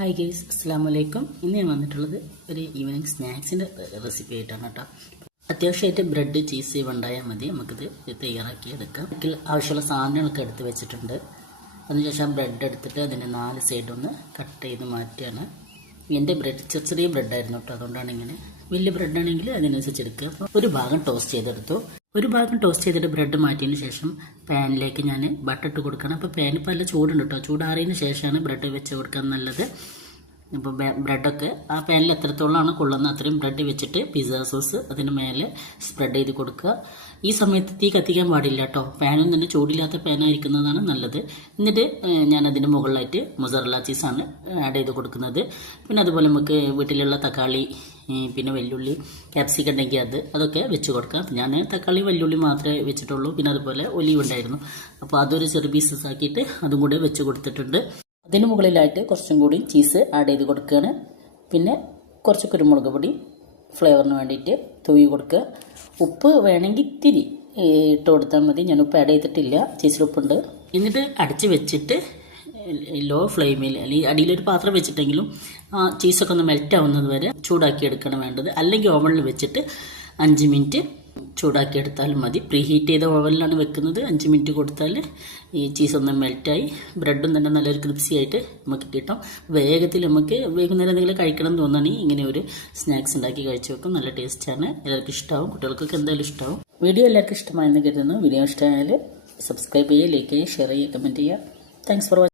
Hi guys, അസ്സാം വലൈക്കും. ഇന്ന് ഞാൻ വന്നിട്ടുള്ളത് ഒരു ഈവനിങ് സ്നാക്സിൻ്റെ റെസിപ്പി ആയിട്ടാണ് കേട്ടോ. അത്യാവശ്യമായിട്ട് ബ്രെഡ് ചീസ് ഇവ ഉണ്ടായാൽ മതി, നമുക്കിത് തയ്യാറാക്കി എടുക്കാം. ഇതിൽ ആവശ്യമുള്ള സാധനങ്ങളൊക്കെ എടുത്ത് വെച്ചിട്ടുണ്ട്. അതിനുശേഷം ബ്രെഡ് എടുത്തിട്ട് അതിൻ്റെ 4 സൈഡ് ഒന്ന് കട്ട് ചെയ്ത് മാറ്റുകയാണ്. എൻ്റെ ബ്രെഡ് ചെറിയ ബ്രെഡായിരുന്നു കേട്ടോ, അതുകൊണ്ടാണ് ഇങ്ങനെ. വലിയ ബ്രെഡാണെങ്കിൽ അതിനനുസരിച്ച് എടുക്കുക. അപ്പോൾ ഒരു ഭാഗം ടോസ്റ്റ് ചെയ്തെടുത്തു. ഒരു ഭാഗം ടോസ്റ്റ് ചെയ്തിട്ട് ബ്രെഡ് മാറ്റിയതിന് ശേഷം പാനിലേക്ക് ഞാൻ ബട്ടർ ഇട്ട് കൊടുക്കണം. അപ്പോൾ പാൻ ഇപ്പോൾ നല്ല ചൂടുണ്ട് കേട്ടോ. ചൂടാറിയതിന് ശേഷമാണ് ബ്രെഡ് വെച്ച് കൊടുക്കാൻ നല്ലത്. ഇപ്പോൾ ബ്രെഡൊക്കെ ആ പാനിൽ എത്രത്തോളമാണ് കൊള്ളുന്നത് അത്രയും ബ്രെഡ് വെച്ചിട്ട് പിസ്സ സോസ് അതിന് മേലെ സ്പ്രെഡ് ചെയ്ത് കൊടുക്കുക. ഈ സമയത്ത് തീ കത്തിക്കാൻ പാടില്ല കേട്ടോ. പാനും തന്നെ ചൂടില്ലാത്ത പാനായിരിക്കുന്നതാണ് നല്ലത്. എന്നിട്ട് ഞാൻ അതിൻ്റെ മുകളിലായിട്ട് മൊസറല്ല ചീസാണ് ആഡ് ചെയ്ത് കൊടുക്കുന്നത്. പിന്നെ അതുപോലെ നമുക്ക് വീട്ടിലുള്ള തക്കാളി, പിന്നെ വെല്ലുള്ളി, ക്യാപ്സിക്കം ഉണ്ടെങ്കിൽ അതൊക്കെ വെച്ച് കൊടുക്കാം. ഞാൻ തക്കാളി വെല്ലുള്ളി മാത്രമേ വെച്ചിട്ടുള്ളൂ. പിന്നെ അതുപോലെ ഒലിവ് ഉണ്ടായിരുന്നു, അപ്പോൾ അതൊരു ചെറിയ പീസസ് ആക്കിയിട്ട് അതും കൂടെ വെച്ച് കൊടുത്തിട്ടുണ്ട്. അതിന് മുകളിലായിട്ട് കുറച്ചും കൂടി ചീസ് ആഡ് ചെയ്ത് കൊടുക്കുകയാണ്. പിന്നെ കുറച്ച് കുരുമുളക് പൊടി ഫ്ലേവറിന് വേണ്ടിയിട്ട് തൂവി കൊടുക്കുക. ഉപ്പ് വേണമെങ്കിൽ ഇത്തിരി ഇട്ട് കൊടുത്താൽ മതി. ഞാൻ ഉപ്പ് ആഡ് ചെയ്തിട്ടില്ല, ചീസിൽ ഉപ്പുണ്ട്. എന്നിട്ട് അടച്ച് വെച്ചിട്ട് ലോ ഫ്ലെയിമിൽ, അല്ലെങ്കിൽ അടിയിലൊരു പാത്രം വെച്ചിട്ടെങ്കിലും ആ ചീസൊക്കെ ഒന്ന് മെൽറ്റ് ആവുന്നത് വരെ ചൂടാക്കി എടുക്കണം വേണ്ടത്. അല്ലെങ്കിൽ ഓവനിൽ വെച്ചിട്ട് 5 മിനിറ്റ് ചൂടാക്കി എടുത്താലും മതി. പ്രീ ഹീറ്റ് ചെയ്ത ഓവനിലാണ് വെക്കുന്നത്. 5 മിനിറ്റ് കൊടുത്താൽ ഈ ചീസൊന്ന് മെൽറ്റായി ബ്രെഡും തന്നെ നല്ലൊരു ക്രിപ്സി ആയിട്ട് നമുക്ക് കിട്ടും. വേഗത്തിൽ നമുക്ക് വൈകുന്നേരം എന്തെങ്കിലും കഴിക്കണം എന്ന് തോന്നുകയാണെങ്കിൽ ഇങ്ങനെ ഒരു സ്നാക്സ് ഉണ്ടാക്കി കഴിച്ചു വെക്കും. നല്ല ടേസ്റ്റാണ്, എല്ലാവർക്കും ഇഷ്ടമാവും, കുട്ടികൾക്കൊക്കെ എന്തായാലും ഇഷ്ടമാവും. വീഡിയോ എല്ലാവർക്കും ഇഷ്ടമായെന്ന് കരുതുന്നു. വീഡിയോ ഇഷ്ടമായാൽ സബ്സ്ക്രൈബ് ചെയ്യുക, ലൈക്ക് ചെയ്യുക, ഷെയർ ചെയ്യുക, കമൻറ്റ് ചെയ്യുക. Thanks for watching.